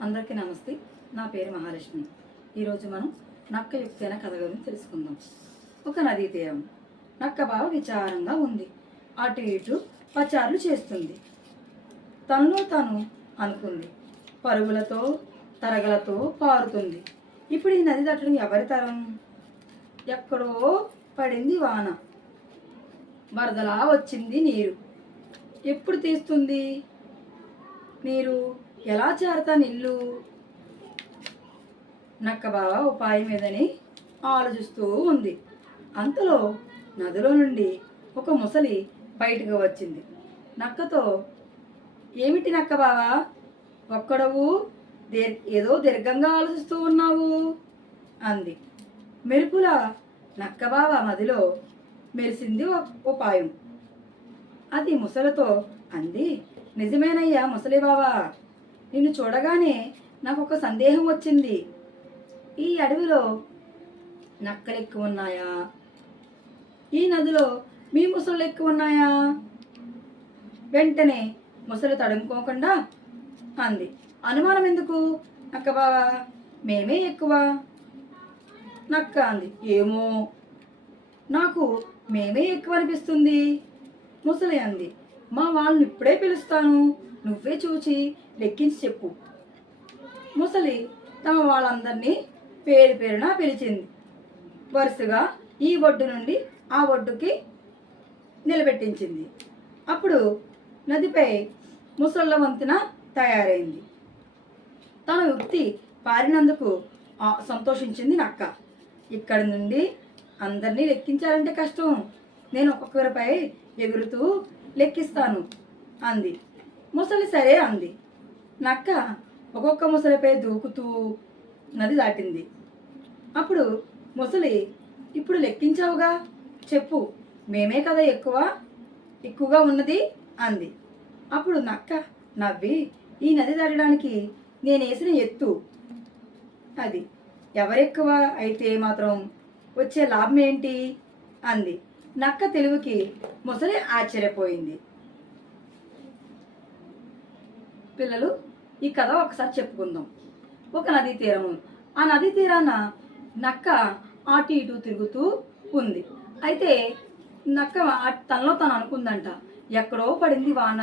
అందరికీ నమస్తే. నా పేరు మహాలక్ష్మి. ఈరోజు మనం నక్క యుక్తైన కథ గురించి తెలుసుకుందాం. ఒక నదీ తీరం. నక్క బావ విచారంగా ఉంది. అటు ఇటు పచారులు చేస్తుంది. తనలో తాను అనుకుంది. పరుగులతో తరగలతో పారుతుంది. ఇప్పుడు ఈ నది దాటడం ఎవరి తరం? ఎక్కడో పడింది వాన. వరదలా వచ్చింది నీరు. ఎప్పుడు తీస్తుంది నీరు? ఎలా చేరతా నిల్లు? నక్క బావ ఉపాయం మీదని ఆలోచిస్తూ ఉంది. అంతలో నదిలో నుండి ఒక ముసలి బయటకు వచ్చింది. నక్కతో, ఏమిటి నక్క బావా, ఒక్కడవు ఏదో దీర్ఘంగా ఆలోచిస్తూ ఉన్నావు అంది. మెరుపుల నక్క బావ మదిలో మెరిసింది ఉపాయం. అది ముసలితో అంది, నిజమేనయ్యా ముసలి బావా, నిన్ను చూడగానే నాకు ఒక సందేహం వచ్చింది. ఈ అడవిలో నక్కలు ఎక్కువ ఉన్నాయా? ఈ నదిలో మీ ముసళ్ళు ఎక్కువ ఉన్నాయా? వెంటనే ముసలి తడుముకోకుండా అంది, అనుమానం ఎందుకు నక్క బావా, మేమే ఎక్కువ. నక్క అంది, ఏమో నాకు మేమే ఎక్కువ అనిపిస్తుంది. ముసలి అంది, మా వాళ్ళని ఇప్పుడే పిలుస్తాను, నువ్వే చూచి లెక్కించి చెప్పు. ముసలి తమ వాళ్ళందరినీ పేరు పేరున పిలిచింది. వరుసగా ఈ ఒడ్డు నుండి ఆ ఒడ్డుకి నిలబెట్టించింది. అప్పుడు నదిపై ముసళ్ళ వంతెన తయారైంది. తన యుక్తి పారినందుకు సంతోషించింది నక్క. ఇక్కడి నుండి అందరినీ లెక్కించాలంటే కష్టం, నేను ఒక్కొక్కరిపై ఎగురుతూ లెక్కిస్తాను అంది. ముసలి సరే అంది. నక్క ఒక్కొక్క ముసలిపై దూకుతూ నది దాటింది. అప్పుడు ముసలి, ఇప్పుడు లెక్కించావుగా, చెప్పు, మేమే కదా ఎక్కువగా ఉన్నది అంది. అప్పుడు నక్క నవ్వి, ఈ నది దాటడానికి నేనేసిన ఎత్తు అది, ఎవరెక్కువ అయితే మాత్రం వచ్చే లాభం ఏంటి అంది. నక్క తెలివికి ముసలి ఆశ్చర్యపోయింది. పిల్లలు, ఈ కథ ఒకసారి చెప్పుకుందాం. ఒక నదీ తీరము. ఆ నదీ తీరాన నక్క అటు ఇటు తిరుగుతూ ఉంది. అయితే నక్క తనలో తను అనుకుందంట, ఎక్కడో పడింది వాన,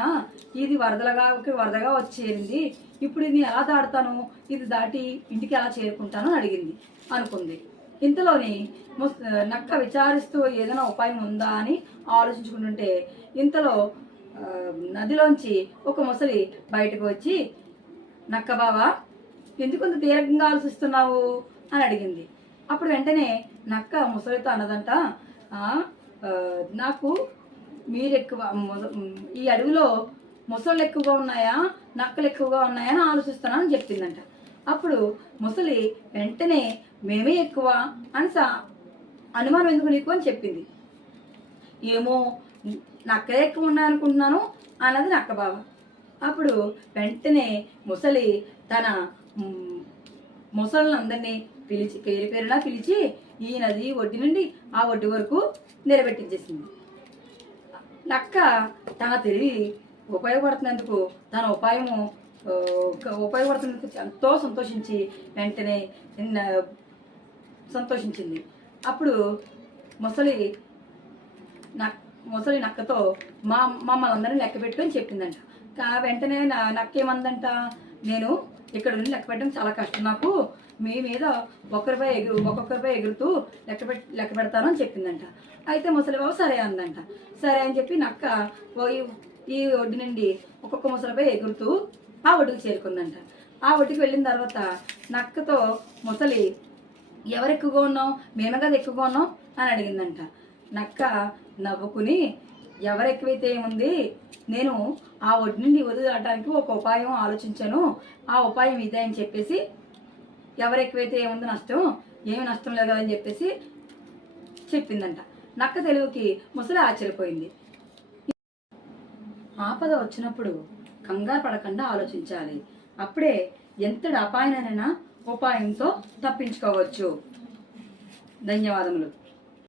ఇది వరదగా వచ్చేరింది, ఇప్పుడు ఇది ఎలా దాటుతాను, ఇది దాటి ఇంటికి ఎలా చేరుకుంటాను అని అనుకుంది. ఇంతలోని నక్క విచారిస్తూ ఏదైనా ఉపాయం ఉందా అని ఆలోచించుకుంటుంటే ఇంతలో నదిలోంచి ఒక ముసలి బయటకు వచ్చి, నక్క బావా, ఎందుకు అంత దీర్ఘంగా ఆలోచిస్తున్నావు అని అడిగింది. అప్పుడు వెంటనే నక్క ముసలితో అన్నదంట, నాకు మీరెక్కువ, ఈ అడవిలో ముసళ్ళు ఎక్కువగా ఉన్నాయా నక్కలు ఎక్కువగా ఉన్నాయా అని ఆలోచిస్తున్నానని చెప్పిందంట. అప్పుడు ముసలి వెంటనే మేమే ఎక్కువ అని అనుమానం ఎందుకు నీకు అని చెప్పింది. ఏమో నక్కలే ఎక్కువ ఉన్నాయనుకుంటున్నాను అన్నది నక్క బావ. అప్పుడు వెంటనే ముసలి తన ముసళ్ళందరినీ పిలిచి పేరు పేరులా పిలిచి ఈ నది ఒడ్డు నుండి ఆ ఒడ్డు వరకు నిలబెట్టించేసింది. నక్క తన తెలివి ఉపయోగపడుతున్నందుకు, తన ఉపయోగపడుతున్నందుకు ఎంతో సంతోషించి వెంటనే సంతోషించింది. అప్పుడు ముసలి నక్కతో మమ్మల్ని అందరినీ లెక్క పెట్టు అని చెప్పిందంట. వెంటనే నక్కేమందంట, నేను ఇక్కడ నుండి లెక్క పెట్టడం చాలా కష్టం, నాకు మీ మీద ఒక్కొక్కరిపై ఎగురుతూ లెక్క పెడతాను అని చెప్పిందంట. అయితే ముసలిబాబు సరే అందంట. సరే అని చెప్పి నక్క ఈ ఒడ్డు నుండి ఒక్కొక్క ముసలిపై ఎగురుతూ ఆ ఒడ్డుకు చేరుకుందంట. ఆ ఒడ్డుకి వెళ్ళిన తర్వాత నక్కతో ముసలి, ఎవరు ఎక్కువగా ఉన్నావు, మేమే కదా ఎక్కువగా ఉన్నాం అని అడిగిందంట. నక్క నవ్వుకుని, ఎవరు ఎక్కువైతే ఏముంది, నేను ఆ ఒడ్డు నుండి వదిలేయడానికి ఒక ఉపాయం ఆలోచించాను, ఆ ఉపాయం ఇదే అని చెప్పేసి, ఎవరు ఎక్కువైతే ఏముంది నష్టం, ఏమి నష్టం లేదు కదని చెప్పేసి చెప్పిందంట. నక్క తెలివికి ముసలి ఆశ్చర్యపోయింది. ఆపద వచ్చినప్పుడు కంగారు పడకుండా ఆలోచించాలి, అప్పుడే ఎంతటి అపాయనైనా ఉపాయంతో తప్పించుకోవచ్చు. ధన్యవాదములు.